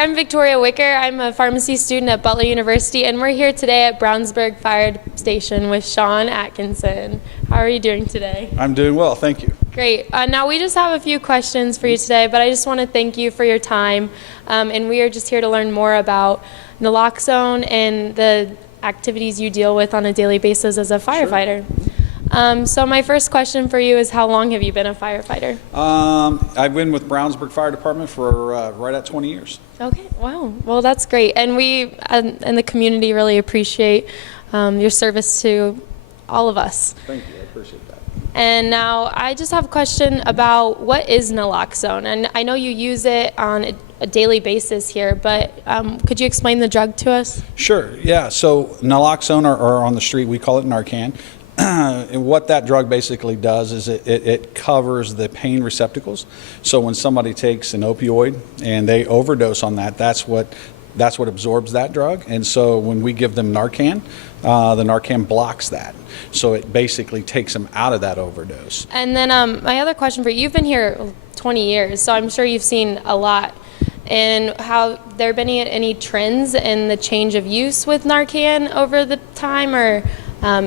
I'm Victoria Whicker. I'm a pharmacy student at Butler University, and we're here today at Brownsburg Fire Station with Sean Atkinson. How are you doing today? I'm doing well, thank you. Great. Now we just have a few questions for you today, but I just want to thank you for your time. And we are just here to learn more about naloxone and the activities you deal with on a daily basis as a firefighter. Sure. So my first question for you is, how long have you been a firefighter? I've been with Brownsburg Fire Department for right at 20 years. Okay, wow. Well, that's great. And we and the community really appreciate your service to all of us. Thank you, I appreciate that. And now I just have a question about what is naloxone? And I know you use it on a daily basis here, but could you explain the drug to us? Sure, yeah. So naloxone, or on the street we call it Narcan. And what that drug basically does is it covers the pain receptacles. So when somebody takes an opioid and they overdose on that, that's what absorbs that drug. And so when we give them Narcan, the Narcan blocks that. So it basically takes them out of that overdose. And then my other question for you, you've been here 20 years, so I'm sure you've seen a lot. And how there been any trends in the change of use with Narcan over the time, or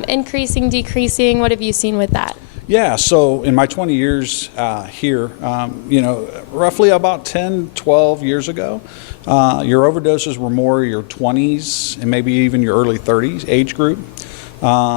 increasing, decreasing? What have you seen with that? Yeah, so in my 20 years here, roughly about 10, 12 years ago, your overdoses were more your 20s and maybe even your early 30s age group.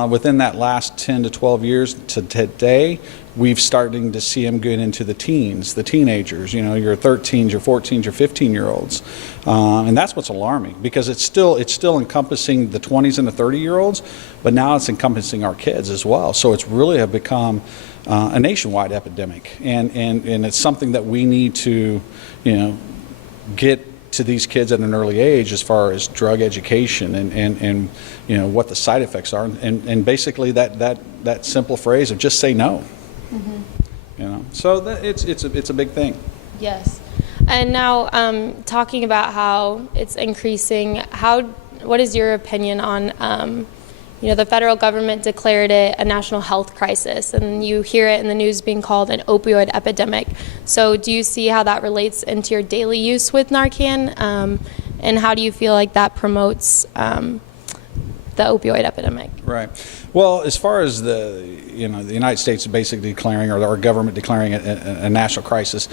Within that last 10 to 12 years to today, we've starting to see them get into the teens, the teenagers, your 13s, your 14s, your 15-year-olds. And that's what's alarming, because it's still encompassing the 20s and the 30-year-olds, but now it's encompassing our kids as well. So it's really have become a nationwide epidemic. And it's something that we need to, get to these kids at an early age as far as drug education and what the side effects are. And basically that simple phrase of just say no. Mm-hmm. So it's a big thing. Yes. And now talking about how it's increasing, what is your opinion on the federal government declared it a national health crisis, and you hear it in the news being called an opioid epidemic. So do you see how that relates into your daily use with Narcan, and how do you feel like that promotes the opioid epidemic? Right. Well, as far as the United States basically declaring, or our government declaring it a national crisis,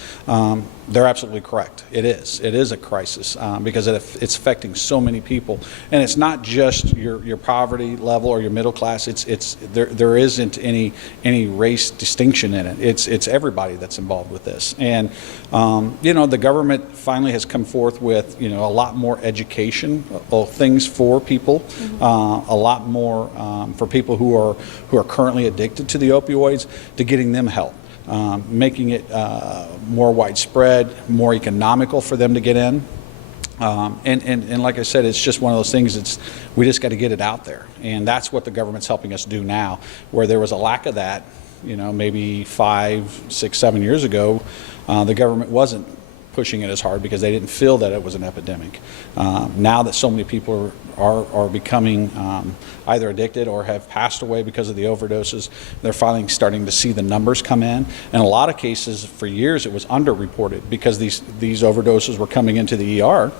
they're absolutely correct. It is a crisis because it's affecting so many people, and it's not just your poverty level or your middle class. There isn't any race distinction in it. It's everybody that's involved with this, and the government finally has come forth with a lot more education things for people, mm-hmm. A lot more for people who are currently addicted to the opioids, to getting them help, making it more widespread, more economical for them to get in. And like I said, it's just one of those things. We just got to get it out there, and that's what the government's helping us do now. Where there was a lack of that, maybe 5, 6, 7 years ago, the government wasn't pushing it as hard because they didn't feel that it was an epidemic. Now that so many people are becoming either addicted or have passed away because of the overdoses, they're finally starting to see the numbers come in. In a lot of cases, for years, it was underreported because these overdoses were coming into the ER,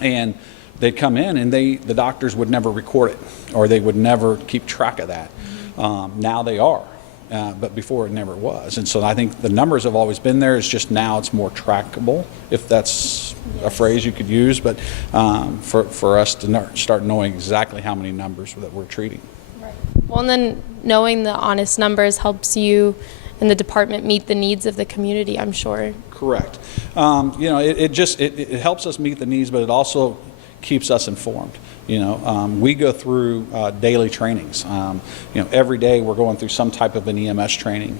and they'd come in and the doctors would never record it, or they would never keep track of that. Mm-hmm. Now they are. But before it never was. And so I think the numbers have always been there. It's just now it's more trackable, if that's a phrase you could use, but for us to start knowing exactly how many numbers that we're treating. Right. Well, and then knowing the honest numbers helps you and the department meet the needs of the community, I'm sure. Correct. It helps us meet the needs, but it also keeps us informed. We go through daily trainings. Every day we're going through some type of an EMS training,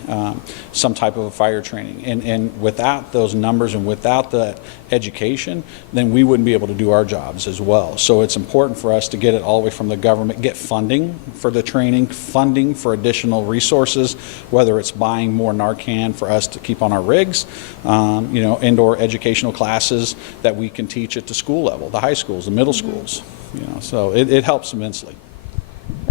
some type of a fire training. And without those numbers and without the education, then we wouldn't be able to do our jobs as well. So it's important for us to get it all the way from the government, get funding for the training, funding for additional resources, whether it's buying more Narcan for us to keep on our rigs, indoor educational classes that we can teach at the school level, the high schools, the middle schools. So it helps immensely.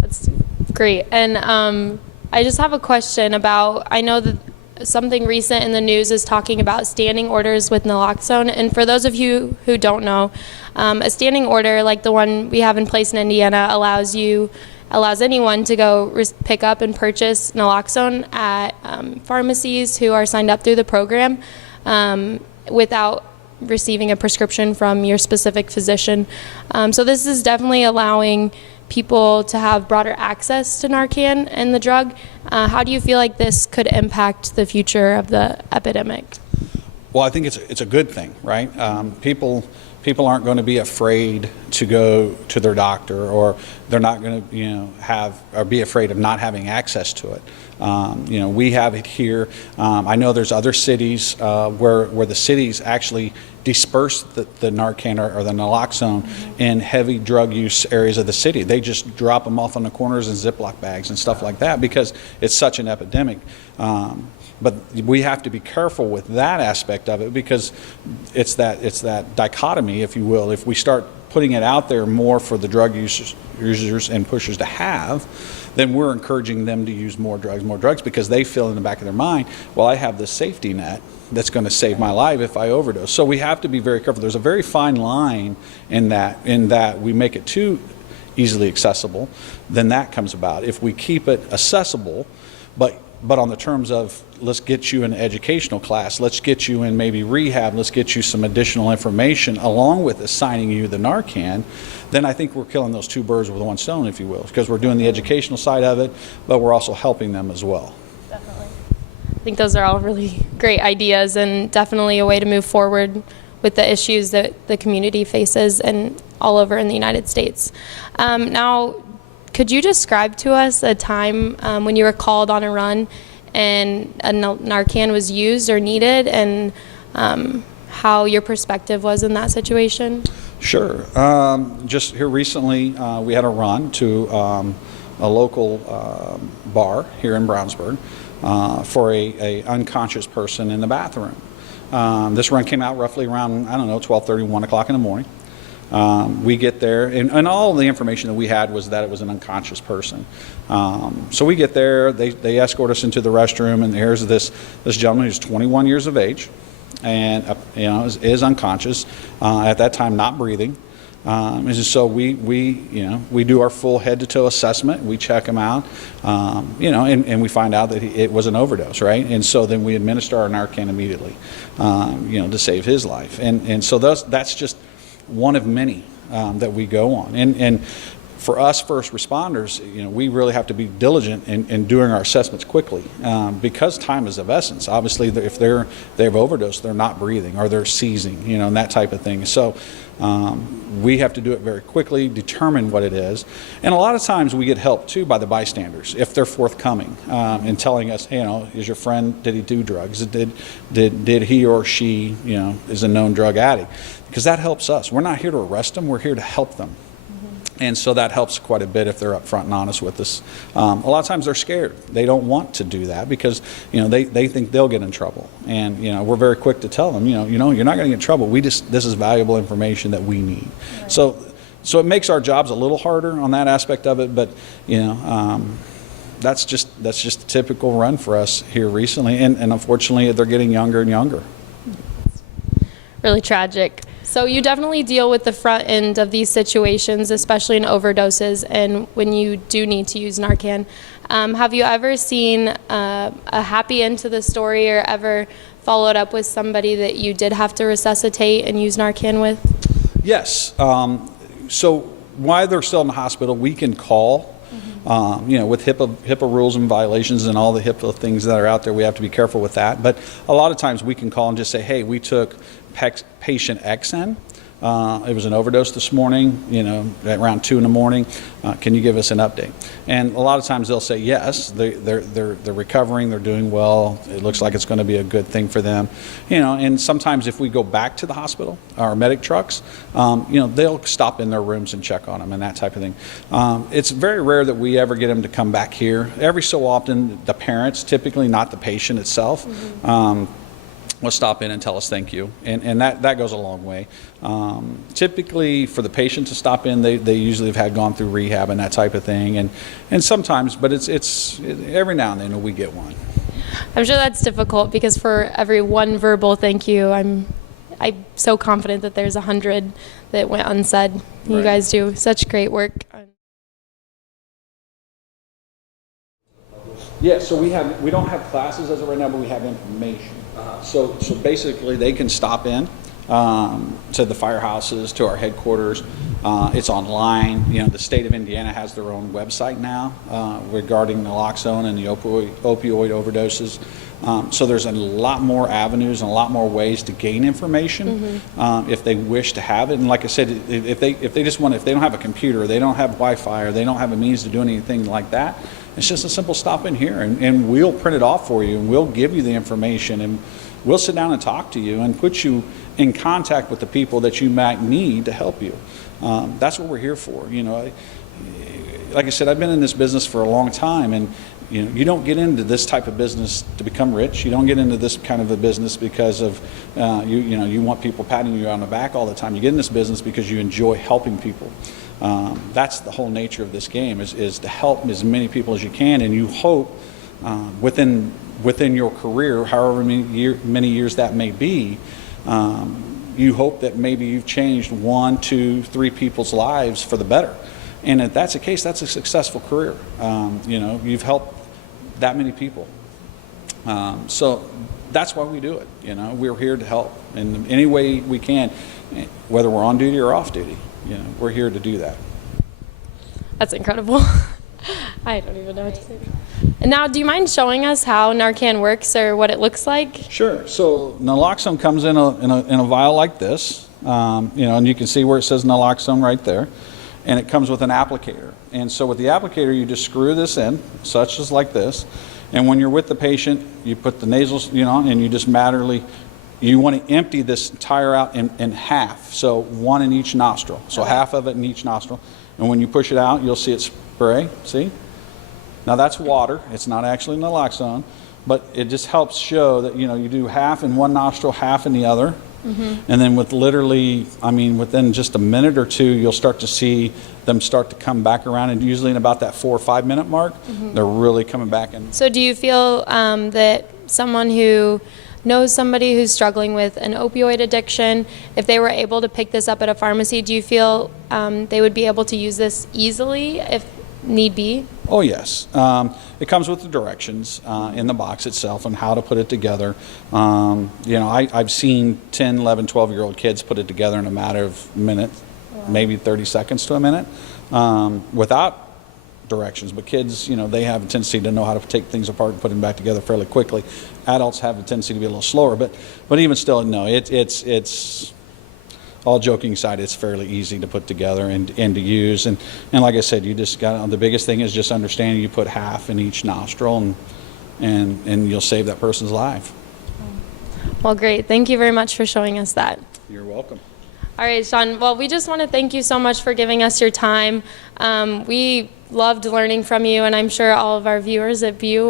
That's great. And I just have a question about, I know that something recent in the news is talking about standing orders with naloxone. And for those of you who don't know, a standing order like the one we have in place in Indiana allows anyone to go pick up and purchase naloxone at pharmacies who are signed up through the program without receiving a prescription from your specific physician. So this is definitely allowing people to have broader access to Narcan and the drug. How do you feel like this could impact the future of the epidemic? Well, I think it's a good thing, right? People aren't going to be afraid to go to their doctor, or they're not going to have or be afraid of not having access to it. We have it here. I know there's other cities where the cities actually disperse the Narcan or the Naloxone in heavy drug use areas of the city. They just drop them off on the corners in Ziploc bags and stuff like that because it's such an epidemic. But we have to be careful with that aspect of it because it's that dichotomy, if you will. If we start putting it out there more for the drug users and pushers to have, then we're encouraging them to use more drugs because they feel in the back of their mind, well, I have this safety net that's going to save my life if I overdose. So we have to be very careful. There's a very fine line in that we make it too easily accessible, then that comes about. If we keep it accessible, but on the terms of let's get you in an educational class, let's get you in maybe rehab, let's get you some additional information along with assigning you the Narcan, then I think we're killing those two birds with one stone, if you will, because we're doing the educational side of it, but we're also helping them as well. Definitely. I think those are all really great ideas and definitely a way to move forward with the issues that the community faces and all over in the United States. Now, could you describe to us a time when you were called on a run and a Narcan was used or needed, and how your perspective was in that situation? Sure. Just here recently, we had a run to a local bar here in Brownsburg for a unconscious person in the bathroom. This run came out roughly around, 12:30, 1 o'clock in the morning. We get there, and all the information that we had was that it was an unconscious person. So we get there, they escort us into the restroom, and here's this gentleman who's 21 years of age, and is unconscious, at that time not breathing. And so we do our full head-to-toe assessment. We check him out, and we find out that it was an overdose, right? And so then we administer our Narcan immediately, to save his life. And so that's just one of many that we go on. And for us first responders, we really have to be diligent in doing our assessments quickly because time is of essence. Obviously, if they've overdosed, they're not breathing or they're seizing, and that type of thing. So we have to do it very quickly, determine what it is. And a lot of times we get help too by the bystanders if they're forthcoming in telling us, hey, is your friend, did he do drugs? Did he or she, is a known drug addict? Because that helps us. We're not here to arrest them, we're here to help them. And so that helps quite a bit if they're upfront and honest with us. A lot of times they're scared. They don't want to do that because they think they'll get in trouble. And we're very quick to tell them, you're not going to get in trouble. This is valuable information that we need. Right. So it makes our jobs a little harder on that aspect of it. But that's just a typical run for us here recently. And unfortunately, they're getting younger and younger. Really tragic. So you definitely deal with the front end of these situations, especially in overdoses and when you do need to use Narcan. Have you ever seen a happy end to the story or ever followed up with somebody that you did have to resuscitate and use Narcan with? Yes. So while they're still in the hospital, we can call. With HIPAA rules and violations and all the HIPAA things that are out there, we have to be careful with that. But a lot of times we can call and just say, hey, we took patient X in. It was an overdose this morning, at around 2 in the morning. Can you give us an update? And a lot of times they'll say yes. They're recovering. They're doing well. It looks like it's going to be a good thing for them. And sometimes if we go back to the hospital, our medic trucks, they'll stop in their rooms and check on them and that type of thing. It's very rare that we ever get them to come back here. Every so often, the parents, typically not the patient itself, will stop in and tell us thank you, and that goes a long way. Typically for the patient to stop in, they usually have gone through rehab and that type of thing, and sometimes, but it's every now and then we get one. I'm sure that's difficult because for every one verbal thank you, I'm so confident that there's 100 that went unsaid. You Right. guys do such great work. Yeah, so we don't have classes as of right now, but we have information. So basically, they can stop in to the firehouses, to our headquarters. It's online. You know, the state of Indiana has their own website now regarding naloxone and the opioid overdoses. So there's a lot more avenues and a lot more ways to gain information if they wish to have it. And like I said, if they just want, if they don't have a computer, they don't have Wi-Fi, or they don't have a means to do anything like that, it's just a simple stop in here, and we'll print it off for you, and we'll give you the information, and we'll sit down and talk to you and put you in contact with the people that you might need to help you. That's what we're here for. You know, like I said, I've been in this business for a long time, and you don't get into this type of business to become rich. You don't get into this kind of a business because of you want people patting you on the back all the time. You get in this business because you enjoy helping people. That's the whole nature of this game, is to help as many people as you can, and you hope within your career, however many years that may be, you hope that maybe you've changed 1, 2, 3 people's lives for the better. And if that's the case, that's a successful career. You've helped that many people. So that's why we do it. We're here to help in any way we can, whether we're on duty or off duty. We're here to do that. That's incredible. I don't even know what to say. And now, do you mind showing us how Narcan works or what it looks like? Sure. So naloxone comes in a vial like this, and you can see where it says naloxone right there, and it comes with an applicator. And so with the applicator, you just screw this in, such as like this, and when you're with the patient, you put the nasal, and you just you want to empty this tire out in half, so 1 in each nostril, so half of it in each nostril. And when you push it out, you'll see it spray. See? Now that's water. It's not actually naloxone, but it just helps show that you do half in one nostril, half in the other. And then within just a minute or two, you'll start to see them start to come back around, and usually in about that 4 or 5 minute mark, they're really coming back in. So do you feel that someone who knows somebody who's struggling with an opioid addiction, if they were able to pick this up at a pharmacy, do you feel they would be able to use this easily if need be? Oh yes. It comes with the directions in the box itself on how to put it together. I've seen 10, 11, 12-year-old kids put it together in a matter of minutes, maybe 30 seconds to a minute, without directions. But kids, they have a tendency to know how to take things apart and put them back together fairly quickly. Adults have a tendency to be a little slower, but even still, no, it's all joking aside, it's fairly easy to put together and to use. And like I said, you just got, the biggest thing is just understanding you put half in each nostril, and you'll save that person's life. Well, great. Thank you very much for showing us that. You're welcome. All right, Sean. Well, we just want to thank you so much for giving us your time. We loved learning from you, and I'm sure all of our viewers at BU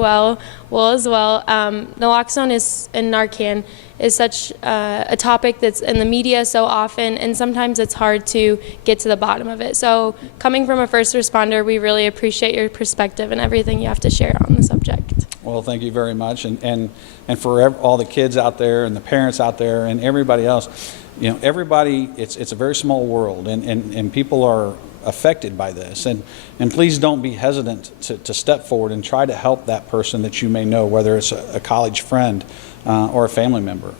will as well. Naloxone and Narcan is such a topic that's in the media so often, and sometimes it's hard to get to the bottom of it. So coming from a first responder, we really appreciate your perspective and everything you have to share on the subject. Well, thank you very much, and for all the kids out there and the parents out there and everybody else. Everybody, it's a very small world, and people are affected by this, and please don't be hesitant to step forward and try to help that person that you may know, whether it's a college friend or a family member.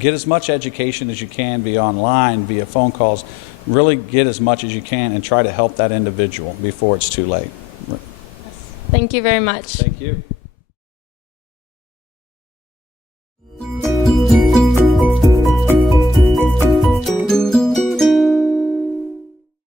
Get as much education as you can via online, via phone calls. Really get as much as you can and try to help that individual before it's too late. Thank you very much. Thank you.